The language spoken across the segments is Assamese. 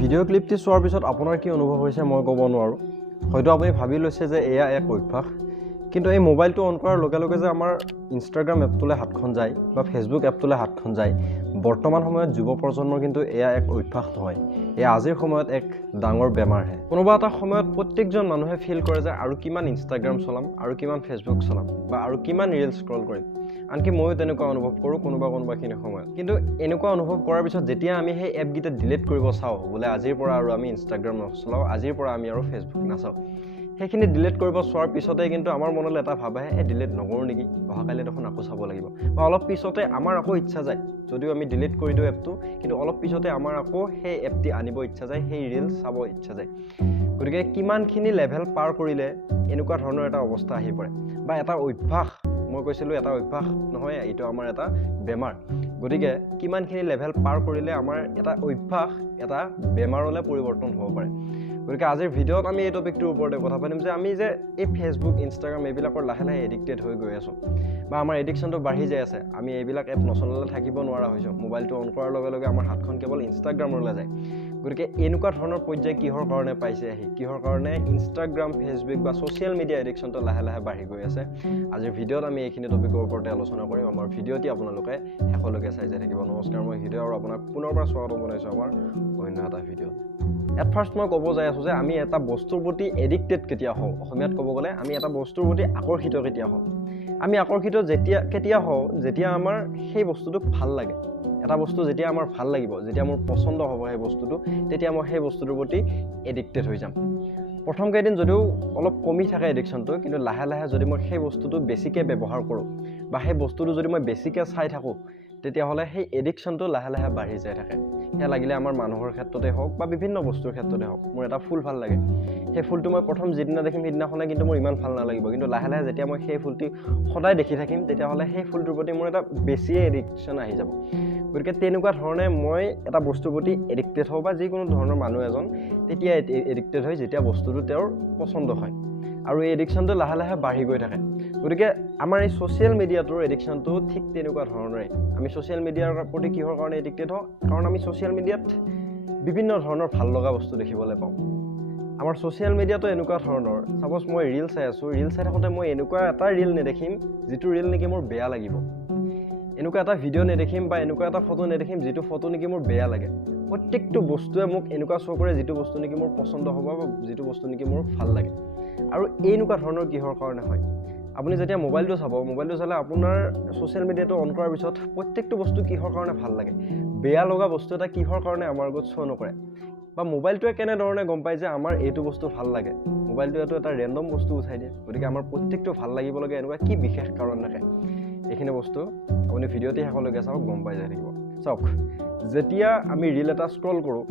ভিডিও ক্লিপটি চোৱাৰ পিছত আপোনাৰ কি অনুভৱ হৈছে মই ক'ব নোৱাৰোঁ। হয়তো আপুনি ভাবি লৈছে যে এয়া এক অভ্যাস, কিন্তু এই মোবাইলটো অন কৰাৰ লগে লগে যে আমাৰ ইনষ্টাগ্ৰাম এপটোলৈ হাতখন যায় বা ফেচবুক এপটোলৈ হাতখন যায়, বৰ্তমান সময়ত যুৱ প্ৰজন্মৰ কিন্তু এয়া এক অভ্যাস নহয়, এয়া আজিৰ সময়ত এক ডাঙৰ বেমাৰহে। কোনোবা এটা সময়ত প্ৰত্যেকজন মানুহে ফিল কৰে যে আৰু কিমান ইনষ্টাগ্ৰাম চলাম, আৰু কিমান ফেচবুক চলাম, বা আৰু কিমান ৰিল স্ক্ৰল কৰিম। আনকি ময়ো তেনেকুৱা অনুভৱ কৰোঁ কোনোবাখিনি সময়ত। কিন্তু এনেকুৱা অনুভৱ কৰাৰ পিছত যেতিয়া আমি সেই এপকেইটা ডিলিট কৰিব চাওঁ, বোলে আজিৰ পৰা আৰু আমি ইনষ্টাগ্ৰাম নচলাওঁ, আজিৰ পৰা আমি আৰু ফেচবুক নাচাওঁ, সেইখিনি ডিলিট কৰিব চোৱাৰ পিছতে কিন্তু আমাৰ মনলৈ এটা ভাব আহে, ডিলিট নকৰোঁ নেকি, অহাকালি দেখোন আকৌ চাব লাগিব। বা অলপ পিছতে আমাৰ আকৌ ইচ্ছা যায়, যদিও আমি ডিলিট কৰি দিওঁ এপটো, কিন্তু অলপ পিছতে আমাৰ আকৌ সেই এপটি আনিব ইচ্ছা যায়, সেই ৰিল চাব ইচ্ছা যায়। গতিকে কিমানখিনি লেভেল পাৰ কৰিলে এনেকুৱা ধৰণৰ এটা অৱস্থা আহি পৰে, বা এটা অভ্যাস, মই কৈছিলোঁ এটা অভ্যাস নহয়, এইটো আমাৰ এটা বেমাৰ। গতিকে কিমানখিনি লেভেল পাৰ কৰিলে আমাৰ এটা অভ্যাস এটা বেমাৰলৈ পৰিৱৰ্তন হ'ব পাৰে। গতিকে আজিৰ ভিডিঅ'ত আমি এই টপিকটোৰ ওপৰতে কথা পাতিম যে আমি যে এই ফেচবুক, ইনষ্টাগ্ৰাম এইবিলাকৰ লাহে লাহে এডিক্টেড হৈ গৈ আছোঁ, বা আমাৰ এডিকশ্যনটো বাঢ়ি যাই আছে। আমি এইবিলাক এপ নচলালে থাকিব নোৱাৰা হৈছোঁ। মোবাইলটো অন কৰাৰ লগে লগে আমাৰ হাতখন কেৱল ইনষ্টাগ্ৰামলৈ যায়। গতিকে এনেকুৱা ধৰণৰ পৰ্যায় কিহৰ কাৰণে পাইছে আহি, কিহৰ কাৰণে ইনষ্টাগ্ৰাম, ফেচবুক বা ছ'চিয়েল মিডিয়া এডিকশ্যনটো লাহে লাহে বাঢ়ি গৈ আছে, আজিৰ ভিডিঅ'ত আমি এইখিনি টপিকৰ ওপৰতে আলোচনা কৰিম। আমাৰ ভিডিঅ'টি আপোনালোকে শেষলৈকে চাই যাই থাকিব। নমস্কাৰ, মই ভিডিঅ' আৰু আপোনাক পুনৰ পৰা স্বাগতম জনাইছোঁ আমাৰ অন্য এটা ভিডিঅ'ত। এট ফাৰ্ষ্ট মই ক'ব যাই আছোঁ যে আমি এটা বস্তুৰ প্ৰতি এডিক্টেড কেতিয়া হওঁ। অসমীয়াত ক'ব গ'লে আমি এটা বস্তুৰ প্ৰতি আকৰ্ষিত কেতিয়া হওঁ। আমি আকৰ্ষিত কেতিয়া হওঁ যেতিয়া আমাৰ সেই বস্তুটো ভাল লাগে। এটা বস্তু যেতিয়া আমাৰ ভাল লাগিব, যেতিয়া মোৰ পচন্দ হ'ব সেই বস্তুটো, তেতিয়া মই সেই বস্তুটোৰ প্ৰতি এডিক্টেড হৈ যাম। প্ৰথম কেইদিন যদিও অলপ কমি থাকে এডিকশ্যনটো, কিন্তু লাহে লাহে যদি মই সেই বস্তুটো বেছিকৈ ব্যৱহাৰ কৰোঁ, বা সেই বস্তুটো যদি মই বেছিকৈ চাই থাকোঁ, তেতিয়াহ'লে সেই এডিকশ্যনটো লাহে লাহে বাঢ়ি যাই থাকে। সেয়া লাগিলে আমাৰ মানুহৰ ক্ষেত্ৰতে হওক বা বিভিন্ন বস্তুৰ ক্ষেত্ৰতে হওক। মোৰ এটা ফুল ভাল লাগে, সেই ফুলটো মই প্ৰথম যিদিনা দেখিম সেইদিনাখনে কিন্তু মোৰ ইমান ভাল নালাগিব, কিন্তু লাহে লাহে যেতিয়া মই সেই ফুলটি সদায় দেখি থাকিম, তেতিয়াহ'লে সেই ফুলটোৰ প্ৰতি মোৰ এটা বেছিয়ে এডিকশ্যন আহি যাব। গতিকে তেনেকুৱা ধৰণে মই এটা বস্তুৰ প্ৰতি এডিক্টেড হওঁ, বা যিকোনো ধৰণৰ মানুহ এজন তেতিয়া এডিক্টেড হয় যেতিয়া বস্তুটো তেওঁৰ পচন্দ হয়, আৰু এই এডিকশ্যনটো লাহে লাহে বাঢ়ি গৈ থাকে। গতিকে আমাৰ এই ছ'চিয়েল মিডিয়াটোৰ এডিকশ্যনটো ঠিক তেনেকুৱা ধৰণৰে। আমি ছ'চিয়েল মিডিয়াৰ প্ৰতি কিহৰ কাৰণে এডিক্টেড হওঁ, কাৰণ আমি ছ'চিয়েল মিডিয়াত বিভিন্ন ধৰণৰ ভাল লগা বস্তু দেখিবলৈ পাওঁ। আমাৰ ছ'চিয়েল মিডিয়াটো এনেকুৱা ধৰণৰ, ছাপ'জ মই ৰিল চাই আছোঁ, ৰিল চাই থাকোঁতে মই এনেকুৱা এটা ৰিল নেদেখিম যিটো ৰিল নেকি মোৰ বেয়া লাগিব। এনেকুৱা এটা ভিডিঅ' নেদেখিম বা এনেকুৱা এটা ফটো নেদেখিম যিটো ফটো নেকি মোৰ বেয়া লাগে। প্ৰত্যেকটো বস্তুৱে মোক এনেকুৱা শ্ব' কৰে যিটো বস্তু নেকি মোৰ পচন্দ হ'ব, বা যিটো বস্তু নেকি মোৰ ভাল লাগে। আৰু এনেকুৱা ধৰণৰ কিহৰ কাৰণে হয়, আপুনি যেতিয়া মোবাইলটো চাব, মোবাইলটো চালে আপোনাৰ ছ'চিয়েল মিডিয়াটো অন কৰাৰ পিছত প্ৰত্যেকটো বস্তু কিহৰ কাৰণে ভাল লাগে, বেয়া লগা বস্তু এটা কিহৰ কাৰণে আমাৰ আগত শ্ব' নকৰে, বা মোবাইলটোৱে কেনেধৰণে গম পায় যে আমাৰ এইটো বস্তু ভাল লাগে। মোবাইলটোৱেতো এটা ৰেণ্ডম বস্তু উঠাই দিয়ে। গতিকে আমাৰ প্ৰত্যেকটো ভাল লাগিব লাগে এনেকুৱা কি বিশেষ কাৰণ থাকে, এইখিনি বস্তু আপুনি ভিডিঅ'টি শেষলৈকে চাওক, গম পাই যাই থাকিব। চাওক, যেতিয়া আমি ৰিল এটা স্ক্ৰল কৰোঁ,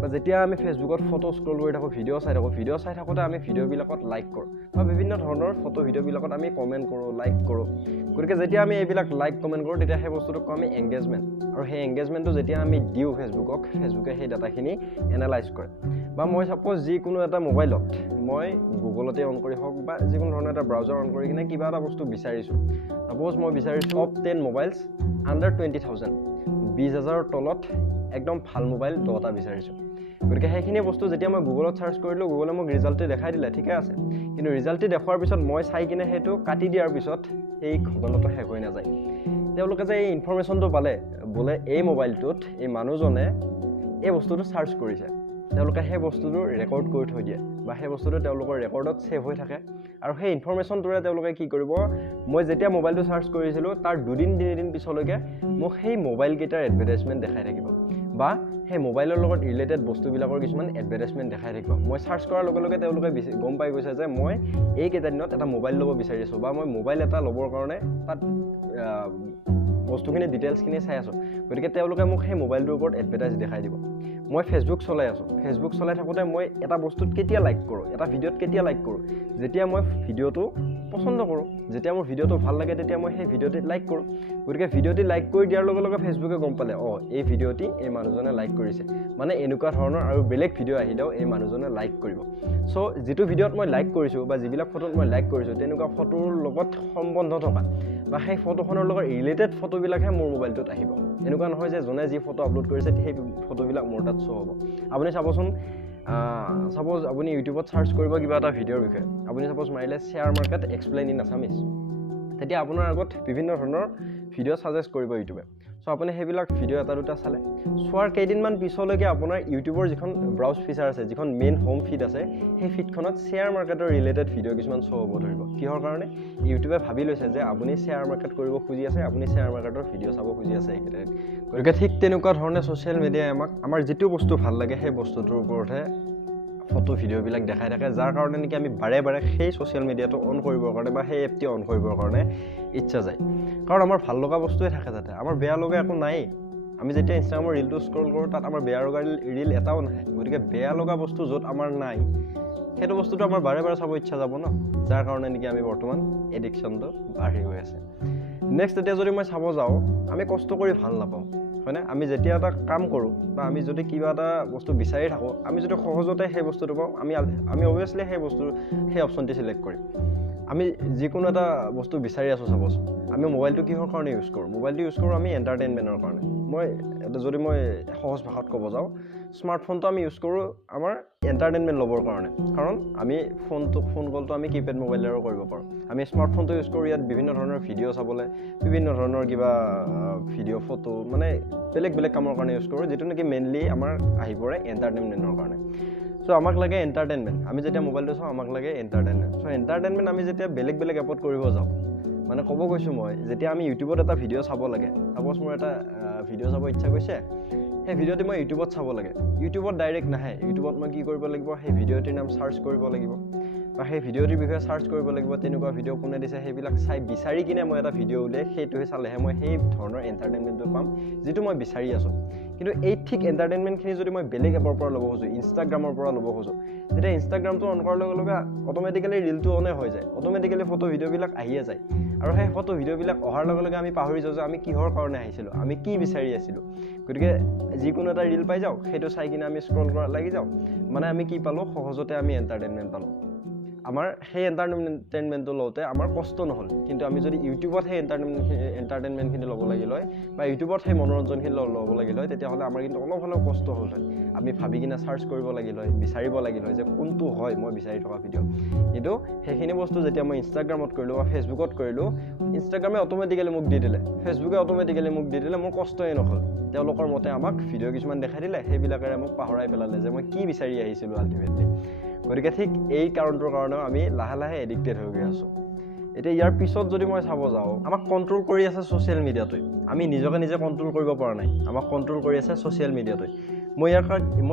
বা যেতিয়া আমি ফেচবুকত ফটো স্ক্ৰল কৰি থাকোঁ, ভিডিঅ' চাই থাকোঁতে আমি ভিডিঅ'বিলাকত লাইক কৰোঁ, বা বিভিন্ন ধৰণৰ ফটো ভিডিঅ'বিলাকত আমি কমেণ্ট কৰোঁ, লাইক কৰোঁ। গতিকে যেতিয়া আমি এইবিলাক লাইক কমেণ্ট কৰোঁ, তেতিয়া সেই বস্তুটোক কওঁ আমি এংগেজমেণ্ট। আৰু সেই এংগেজমেণ্টটো যেতিয়া আমি দিওঁ ফেচবুকক, ফেচবুকে সেই ডাটাখিনি এনালাইজ কৰে। বা মই ছাপ'জ যিকোনো এটা মোবাইলত, মই গুগলতে অন কৰি হওক বা যিকোনো ধৰণৰ এটা ব্ৰাউজাৰ অন কৰি কিনে কিবা এটা বস্তু বিচাৰিছোঁ। ছাপ'জ মই বিচাৰিছোঁ টপ 10 মোবাইলছ আণ্ডাৰ 20,000, 20,000ৰ তলত একদম ভাল মোবাইল 10টা বিচাৰিছোঁ। গতিকে সেইখিনি বস্তু যেতিয়া মই গুগলত চাৰ্চ কৰিলোঁ, গুগলে মোক ৰিজাল্টটো দেখাই দিলে, ঠিকে আছে। কিন্তু ৰিজাল্টটো দেখুৱাৰ পিছত মই চাই কিনে সেইটো কাটি দিয়াৰ পিছত সেই ঘটনাটো শেষ হৈ নাযায়। তেওঁলোকে যে এই ইনফৰমেশ্যনটো পালে, বোলে এই মোবাইলটোত এই মানুহজনে এই বস্তুটো চাৰ্চ কৰিছে, তেওঁলোকে সেই বস্তুটো ৰেকৰ্ড কৰি থৈ দিয়ে, বা সেই বস্তুটো তেওঁলোকৰ ৰেকৰ্ডত ছেভ হৈ থাকে। আৰু সেই ইনফৰমেশ্যনটোৰে তেওঁলোকে কি কৰিব, মই যেতিয়া মোবাইলটো চাৰ্চ কৰিছিলোঁ তাৰ 2-3 দিন পিছলৈকে মোক সেই মোবাইলকেইটাৰ এডভাৰটাইজমেণ্ট দেখাই থাকিব, বা সেই মোবাইলৰ লগত ৰিলেটেড বস্তুবিলাকৰ কিছুমান এডভাৰটাইজমেণ্ট দেখাই থাকিব। মই চাৰ্চ কৰাৰ লগে লগে তেওঁলোকে গম পাই গৈছে যে মই এইকেইটা দিনত এটা মোবাইল ল'ব বিচাৰিছোঁ, বা মই মোবাইল এটা ল'বৰ কাৰণে তাত বস্তুখিনি ডিটেইলছখিনি চাই আছোঁ। গতিকে তেওঁলোকে মোক সেই মোবাইলটোৰ ওপৰত এডভাৰটাইজ দেখাই দিব। মই ফেচবুক চলাই আছোঁ, ফেচবুক চলাই থাকোঁতে মই এটা বস্তুত কেতিয়া লাইক কৰোঁ, এটা ভিডিঅ'ত কেতিয়া লাইক কৰোঁ, যেতিয়া মই ভিডিঅ'টো পচন্দ কৰোঁ, যেতিয়া মোৰ ভিডিঅ'টো ভাল লাগে, তেতিয়া মই সেই ভিডিঅ'টিত লাইক কৰোঁ। গতিকে ভিডিঅ'টি লাইক কৰি দিয়াৰ লগে লগে ফেচবুকে গম পালে, এই ভিডিঅ'টি এই মানুহজনে লাইক কৰিছে, মানে এনেকুৱা ধৰণৰ আৰু বেলেগ ভিডিঅ' আহিলেও এই মানুহজনে লাইক কৰিব। চ' যিটো ভিডিঅ'ত মই লাইক কৰিছোঁ, বা যিবিলাক ফটোত মই লাইক কৰিছোঁ, তেনেকুৱা ফটোৰ লগত সম্বন্ধ থকা বা সেই ফটোখনৰ লগত ৰিলেটেড ফটোবিলাকহে মোৰ মোবাইলটোত আহিব। এনেকুৱা নহয় যে যোনে যি ফটো আপলোড কৰিছে সেই ফটোবিলাক মোৰ তাত শ্ব' হ'ব আপুনি চাবচোন সাপোজ আপুনি ইউটিউবত সাৰ্চ কৰিব কিবা এটা ভিডিঅ'ৰ বিষয়ে আপুনি সাপোজ মাৰিলে share market explain in Assamese তেতিয়া আপোনাৰ আগত বিভিন্ন ধৰণৰ ভিডিঅ' সাজেষ্ট কৰিব ইউটিউবে সো আপুনি সেইবিলাক ভিডিঅ' এটা দুটা চালে চোৱাৰ কেইদিনমান পিছলৈকে আপোনাৰ ইউটিউবৰ যিখন ব্ৰাউজ ফিচাৰ আছে যিখন মেইন হোম ফিড আছে সেই ফিডখনত শ্বেয়াৰ মাৰ্কেটৰ ৰিলেটেড ভিডিঅ' কিছুমান শ্ব' হ'ব ধৰিব কিহৰ কাৰণে ইউটিউবে ভাবি লৈছে যে আপুনি শ্বেয়াৰ মাৰ্কেট কৰিব খুজি আছে আপুনি শ্বেয়াৰ মাৰ্কেটৰ ভিডিঅ' চাব খুজি আছে এইকেইটা গতিকে ঠিক তেনেকুৱা ধৰণে ছ'চিয়েল মিডিয়াই আমাক আমাৰ যিটো বস্তু ভাল লাগে সেই বস্তুটোৰ ওপৰতহে ফটো ভিডিঅ'বিলাক দেখাই থাকে যাৰ কাৰণে নেকি আমি বাৰে বাৰে সেই ছ'চিয়েল মিডিয়াটো অন কৰিবৰ কাৰণে বা সেই এপটি অন কৰিবৰ কাৰণে ইচ্ছা যায় কাৰণ আমাৰ ভাল লগা বস্তুৱে থাকে তাতে আমাৰ বেয়া লগা একো নাই আমি যেতিয়া ইনষ্টাগ্ৰামৰ ৰিলটো স্ক্ৰল কৰোঁ তাত আমাৰ বেয়া লগা ৰিল এটাও নাহে গতিকে বেয়া লগা বস্তু য'ত আমাৰ নাই সেইটো বস্তুটো আমাৰ বাৰে বাৰে চাব ইচ্ছা যাব ন যাৰ কাৰণে নেকি আমি বৰ্তমান এডিকশ্যনটো বাঢ়ি গৈ আছে নেক্সট এতিয়া যদি মই চাব যাওঁ আমি কষ্ট কৰি ভাল নাপাওঁ হয়নে আমি যেতিয়া এটা কাম কৰোঁ বা আমি যদি কিবা এটা বস্তু বিচাৰি থাকোঁ আমি যদি সহজতে সেই বস্তুটো পাওঁ আমি অবভিয়াছলি সেই অপশ্যনটি চিলেক্ট কৰিম আমি যিকোনো এটা বস্তু বিচাৰি আছোঁ চাপ'জ আমি মোবাইলটো কিহৰ কাৰণে ইউজ কৰোঁ মোবাইলটো ইউজ কৰোঁ আমি এণ্টাৰটেইনমেণ্টৰ কাৰণে যদি মই সহজ ভাষাত ক'ব যাওঁ স্মাৰ্টফোনটো আমি ইউজ কৰোঁ আমাৰ এণ্টাৰটেইনমেণ্ট ল'বৰ কাৰণে কাৰণ আমি ফোন কলটো আমি কিপেড মোবাইলেৰেও কৰিব পাৰোঁ আমি স্মাৰ্টফোনটো ইউজ কৰোঁ ইয়াত বিভিন্ন ধৰণৰ ভিডিঅ' চাবলৈ বিভিন্ন ধৰণৰ কিবা ভিডিঅ' ফটো মানে বেলেগ বেলেগ কামৰ কাৰণে ইউজ কৰোঁ যিটো নেকি মেইনলি আমাৰ আহি পৰে এণ্টাৰটেইনমেণ্টৰ কাৰণে চ' আমাক লাগে এণ্টাৰটেইনমেণ্ট আমি যেতিয়া মোবাইলটো চাওঁ আমাক লাগে এণ্টাৰটেইনমেণ্ট চ' এণ্টাৰটেইনমেণ্ট আমি যেতিয়া বেলেগ বেলেগ এপত কৰিব যাওঁ মানে ক'ব গৈছোঁ মই যেতিয়া আমি ইউটিউবত এটা ভিডিঅ' চাব লাগে চাপ'জ মোৰ এটা ভিডিঅ' চাব ইচ্ছা গৈছে সেই ভিডিঅ'টো মই ইউটিউবত চাব লাগে ইউটিউবত ডাইৰেক্ট নাহে ইউটিউবত মই কি কৰিব লাগিব সেই ভিডিঅ'টিৰ নাম চাৰ্চ কৰিব লাগিব বা সেই ভিডিঅ'টিৰ বিষয়ে চাৰ্চ কৰিব লাগিব তেনেকুৱা ভিডিঅ' কোনে দিছে সেইবিলাক চাই বিচাৰি কিনে মই এটা ভিডিঅ' উলিয়াই সেইটোহে চালেহে মই সেই ধৰণৰ এণ্টাৰটেইনমেণ্টটো পাম যিটো মই বিচাৰি আছোঁ কিন্তু এই ঠিক এণ্টাৰটেইনমেণ্টখিনি যদি মই বেলেগ এপৰ পৰা ল'ব খোজোঁ ইনষ্টাগ্ৰামৰ পৰা ল'ব খোজোঁ তেতিয়া ইনষ্টাগ্ৰামটো অন কৰাৰ লগে লগে অট'মেটিকেলি ৰিলটো অনে হৈ যায় অট'মেটিকেলি ফটো ভিডিঅ'বিলাক আহিয়ে যায় আৰু সেই ফটো ভিডিঅ'বিলাক অহাৰ লগে লগে আমি পাহৰি যাওঁ যে আমি কিহৰ কাৰণে আহিছিলোঁ আমি কি বিচাৰি আছিলোঁ গতিকে যিকোনো এটা ৰিল পাই যাওঁ সেইটো চাই কিনে আমি স্ক্ৰল কৰা লাগি যাওঁ মানে আমি কি পালোঁ সহজতে আমি এণ্টাৰটেইনমেণ্ট পালোঁ আমাৰ সেই এণ্টাৰটেইনমেণ্টটো লওঁতে আমাৰ কষ্ট নহ'ল কিন্তু আমি যদি ইউটিউবত সেই এণ্টাৰটেইনমেণ্টখিনি ল'ব লাগিল হয় বা ইউটিউবত সেই মনোৰঞ্জনখিনি ল'ব লাগিল হয় তেতিয়াহ'লে আমাৰ কিন্তু অলপ হ'লেও কষ্ট হ'ল হয় আমি ভাবি কিনে চাৰ্চ কৰিব লাগিল হয় বিচাৰিব লাগিল হয় যে কোনটো হয় মই বিচাৰি থকা ভিডিঅ' কিন্তু সেইখিনি বস্তু যেতিয়া মই ইনষ্টাগ্ৰামত কৰিলোঁ বা ফেচবুকত কৰিলোঁ ইনষ্টাগ্ৰামে অট'মেটিকেলি মোক দি দিলে ফেচবুকে অট'মেটিকেলি মোক দি দিলে মোৰ কষ্টই নহ'ল তেওঁলোকৰ মতে আমাক ভিডিঅ' কিছুমান দেখাই দিলে সেইবিলাকেৰে মোক পাহৰাই পেলালে যে মই কি বিচাৰি আহিছিলোঁ আল্টিমেটলি গতিকে ঠিক এই কাৰণটোৰ কাৰণেও আমি লাহে লাহে এডিক্টেড হৈ গৈ আছোঁ এতিয়া ইয়াৰ পিছত যদি মই চাব যাওঁ আমাক কণ্ট্ৰল কৰি আছে ছ'চিয়েল মিডিয়াটোৱে আমি নিজকে নিজে কণ্ট্ৰল কৰিব পৰা নাই আমাক কণ্ট্ৰল কৰি আছে ছ'চিয়েল মিডিয়াটোৱে মই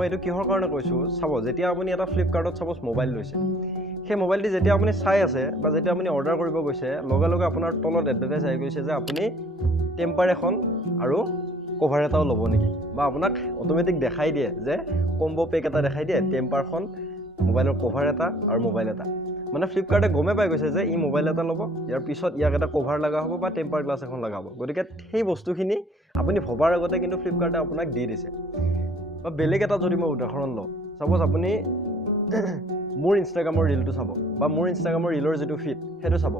এইটো কিহৰ কাৰণে কৈছোঁ চাব যেতিয়া আপুনি এটা ফ্লিপকাৰ্টত চাপ'জ মোবাইল লৈছে সেই মোবাইলটি যেতিয়া আপুনি চাই আছে বা যেতিয়া আপুনি অৰ্ডাৰ কৰিব গৈছে লগে লগে আপোনাৰ তলত এডভাৰটাইজ আহি গৈছে যে আপুনি টেম্পাৰ এখন আৰু কভাৰ এটাও ল'ব নেকি বা আপোনাক অট'মেটিক দেখাই দিয়ে যে কম্বো পেক এটা দেখাই দিয়ে টেম্পাৰখন মোবাইলৰ কভাৰ এটা আৰু মোবাইল এটা মানে ফ্লিপকাৰ্টে গমে পাই গৈছে যে ই মোবাইল এটা ল'ব ইয়াৰ পিছত ইয়াক এটা কভাৰ লগা হ'ব বা টেম্পাৰ গ্লাছ এখন লগা হ'ব গতিকে সেই বস্তুখিনি আপুনি ভবাৰ আগতে কিন্তু ফ্লিপকাৰ্টে আপোনাক দি দিছে বা বেলেগ এটা যদি মই উদাহৰণ লওঁ চাপ'জ আপুনি মোৰ ইনষ্টাগ্ৰামৰ ৰিলটো চাব বা মোৰ ইনষ্টাগ্ৰামৰ ৰিলৰ যিটো ফিড সেইটো চাব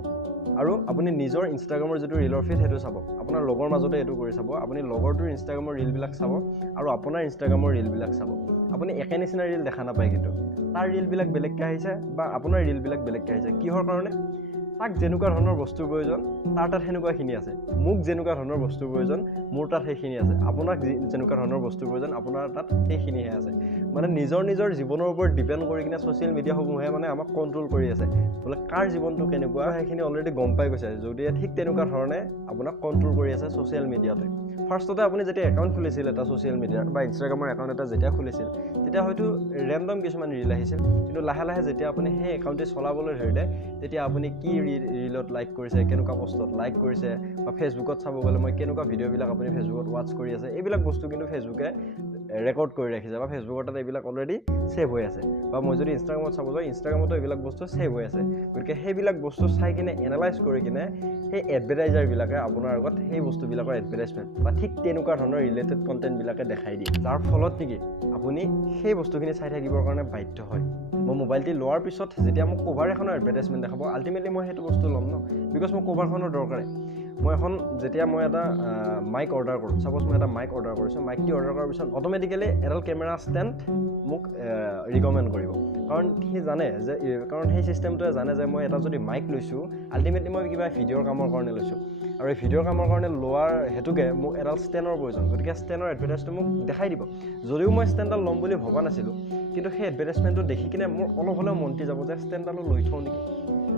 আৰু আপুনি নিজৰ ইনষ্টাগ্ৰামৰ যিটো ৰিলৰ ফিড সেইটো চাব আপোনাৰ লগৰ মাজতে এইটো কৰি চাব আপুনি লগৰটোৰ ইনষ্টাগ্ৰামৰ ৰিলবিলাক চাব আৰু আপোনাৰ ইনষ্টাগ্ৰামৰ ৰিলবিলাক চাব আপুনি একে নিচিনা ৰিল দেখা নাপায় কিন্তু তাৰ ৰিলবিলাক বেলেগকৈ আহিছে বা আপোনাৰ ৰিলবিলাক বেলেগকৈ আহিছে কিহৰ কাৰণে তাক যেনেকুৱা ধৰণৰ বস্তুৰ প্ৰয়োজন তাৰ তাত সেনেকুৱাখিনি আছে মোক যেনেকুৱা ধৰণৰ বস্তুৰ প্ৰয়োজন মোৰ তাত সেইখিনি আছে আপোনাক যেনেকুৱা ধৰণৰ বস্তুৰ প্ৰয়োজন আপোনাৰ তাত সেইখিনিহে আছে মানে নিজৰ জীৱনৰ ওপৰত ডিপেণ্ড কৰি কিনে ছ'চিয়েল মিডিয়াসমূহে মানে আমাক কণ্ট্ৰল কৰি আছে বোলে কাৰ জীৱনটো কেনেকুৱা সেইখিনি অলৰেডি গম পাই গৈছে যদিহে ঠিক তেনেকুৱা ধৰণে আপোনাক কণ্ট্ৰল কৰি আছে ছ'চিয়েল মিডিয়াটোৱে ফাৰ্ষ্টতে আপুনি যেতিয়া একাউণ্ট খুলিছিল এটা ছ'চিয়েল মিডিয়াৰ বা ইনষ্টাগ্ৰামৰ একাউণ্ট এটা যেতিয়া খুলিছিল তেতিয়া হয়তো ৰেণ্ডম কিছুমান ৰিল আহিছিল কিন্তু লাহে লাহে যেতিয়া আপুনি সেই একাউণ্টটো চলাবলৈ ধৰিলে তেতিয়া আপুনি কি ৰিলত লাইক কৰিছে কেনেকুৱা পষ্টত লাইক কৰিছে বা ফেচবুকত চাব গ'লে মই কেনেকুৱা ভিডিঅ'বিলাক আপুনি ফেচবুকত ৱাটচ কৰি আছে এইবিলাক বস্তু কিন্তু ফেচবুকে ৰেকৰ্ড কৰি ৰাখিছে বা ফেচবুকৰ তাত এইবিলাক অলৰেডি ছেভ হৈ আছে বা মই যদি ইনষ্টাগ্ৰামত চাব যাওঁ ইনষ্টাগ্ৰামতো এইবিলাক বস্তু ছেভ হৈ আছে গতিকে সেইবিলাক বস্তু চাই কিনে এনালাইজ কৰি কিনে সেই এডভাৰটাইজাৰবিলাকে আপোনাৰ আগত সেই বস্তুবিলাকৰ এডভাৰটাইজমেণ্ট বা ঠিক তেনেকুৱা ধৰণৰ ৰিলেটেড কণ্টেণ্টবিলাকে দেখাই দিয়ে যাৰ ফলত নেকি আপুনি সেই বস্তুখিনি চাই থাকিবৰ কাৰণে বাধ্য হয় মই মোবাইলটি লোৱাৰ পিছত যেতিয়া মোক কভাৰ এখনৰ এডভাৰটাইজমেণ্ট দেখাব আল্টিমেটলি মই সেইটো বস্তু ল'ম ন বিকজ মোক কভাৰখনৰ দৰকাৰে মই এখন যেতিয়া মই এটা মাইক অৰ্ডাৰ কৰোঁ, ছাপ'জ মই এটা মাইক অৰ্ডাৰ কৰিছোঁ, মাইকটি অৰ্ডাৰ কৰাৰ পিছত অট'মেটিকেলি এডাল কেমেৰা ষ্টেণ্ড মোক ৰিকমেণ্ড কৰিব, কাৰণ সি জানে যে কাৰণ সেই ছিষ্টেমটোৱে জানে যে মই এটা যদি মাইক লৈছোঁ আল্টিমেটলি মই কিবা ভিডিঅ'ৰ কামৰ কাৰণে লৈছোঁ, আৰু এই ভিডিঅ'ৰ কামৰ কাৰণে লোৱাৰ হেতুকে মোক এডাল ষ্টেণ্ডৰ প্ৰয়োজন, গতিকে ষ্টেণ্ডৰ এডভাৰটাইজটো মোক দেখাই দিব। যদিও মই ষ্টেণ্ডডাল ল'ম বুলি ভবা নাছিলোঁ, কিন্তু সেই এডভাৰটাইজমেণ্টটো দেখি কিনে মোৰ অলপ হ'লেও মনটি যাব যে ষ্টেণ্ডডালো লৈ থওঁ নেকি।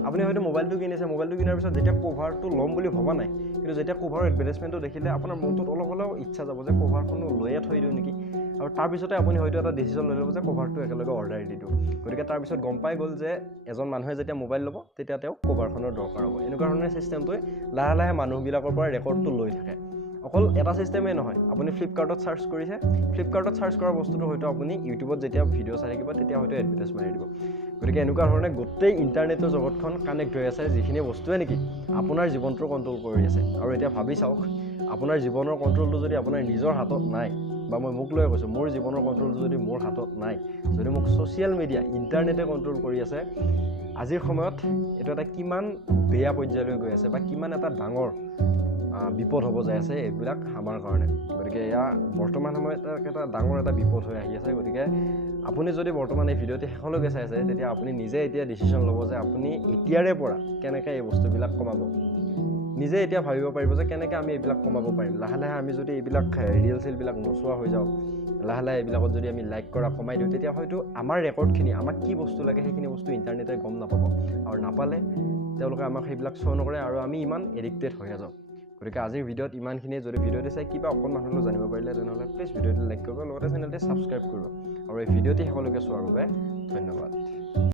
আপুনি হয়তো মোবাইলটো কিনিছে, মোবাইলটো কিনাৰ পিছত যেতিয়া কভাৰটো ল'ম বুলি ভবা নাই, কিন্তু যেতিয়া কভাৰৰ এডভাৰটাইজমেণ্টটো দেখিলে আপোনাৰ মনটোত অলপ হ'লেও ইচ্ছা যাব যে কভাৰখনো লৈয়ে থৈ দিওঁ নেকি, আৰু তাৰপিছতে আপুনি হয়তো এটা ডিচিশ্যন লৈ ল'ব যে কভাৰটো একেলগে অৰ্ডাৰ দি দিওঁ। গতিকে তাৰপিছত গম পাই গ'ল যে এজন মানুহে যেতিয়া মোবাইল ল'ব তেতিয়া তেওঁক কভাৰখনৰ দৰকাৰ হ'ব। এনেকুৱা ধৰণে ছিষ্টেমটোৱে লাহে লাহে মানুহবিলাকৰ পৰা ৰেকৰ্ডটো লৈ থাকে। অকল এটা ছিষ্টেমেই নহয়, আপুনি ফ্লিপকাৰ্টত চাৰ্চ কৰিছে, ফ্লিপকাৰ্টত চাৰ্চ কৰা বস্তুটো হয়তো আপুনি ইউটিউবত যেতিয়া ভিডিঅ' চাই থাকিব তেতিয়া হয়তো এডভাৰটাইজ মাৰি দিব। গতিকে এনেকুৱা ধৰণে গোটেই ইণ্টাৰনেটৰ জগতখন কানেক্ট হৈ আছে, যিখিনি বস্তুৱে নেকি আপোনাৰ জীৱনটো কণ্ট্ৰল কৰি আছে। আৰু এতিয়া ভাবি চাওক, আপোনাৰ জীৱনৰ কণ্ট্ৰলটো যদি আপোনাৰ নিজৰ হাতত নাই, বা মই মোক লৈ কৈছোঁ মোৰ জীৱনৰ কণ্ট্ৰলটো যদি মোৰ হাতত নাই, যদি মোক ছ'চিয়েল মিডিয়া ইণ্টাৰনেটে কণ্ট্ৰল কৰি আছে, আজিৰ সময়ত এইটো এটা কিমান বেয়া পৰ্যায়লৈ গৈ আছে বা কিমান এটা ডাঙৰ বিপদ হ'ব যাই আছে এইবিলাক আমাৰ কাৰণে। গতিকে এয়া বৰ্তমান সময়ত এটা ডাঙৰ এটা বিপদ হৈ আহি আছে। গতিকে আপুনি যদি বৰ্তমান এই ভিডিঅ'টি শেষলৈকে চাই আছে, তেতিয়া আপুনি নিজে এতিয়া ডিচিশ্যন ল'ব যে আপুনি এতিয়াৰে পৰা কেনেকৈ এই বস্তুবিলাক কমাব। নিজে এতিয়া ভাবিব পাৰিব যে কেনেকৈ আমি এইবিলাক কমাব পাৰিম। লাহে লাহে আমি যদি এইবিলাক ৰিল চিলবিলাক নোচোৱা হৈ যাওঁ, লাহে লাহে এইবিলাকত যদি আমি লাইক কৰা কমাই দিওঁ, তেতিয়া হয়তো আমাৰ ৰেকৰ্ডখিনি, আমাক কি বস্তু লাগে সেইখিনি বস্তু ইণ্টাৰনেটে গম নাপাব, আৰু নাপালে তেওঁলোকে আমাক সেইবিলাক শ্ব' নকৰে, আৰু আমি ইমান এডিক্টেড হৈ যাওঁ। গতিকে আজিৰ ভিডিঅ'ত ইমানখিনিয়ে। যদি ভিডিঅ'টো চাই কিবা অকণমান হ'লেও জানিব পাৰিলে তেনেহ'লে প্লিজ ভিডিঅ'টো লাইক কৰিব, লগতে চেনেলটো ছাবস্ক্ৰাইব কৰিব, আৰু এই ভিডিঅ'টি শেষলৈকে চোৱাৰ বাবে ধন্যবাদ।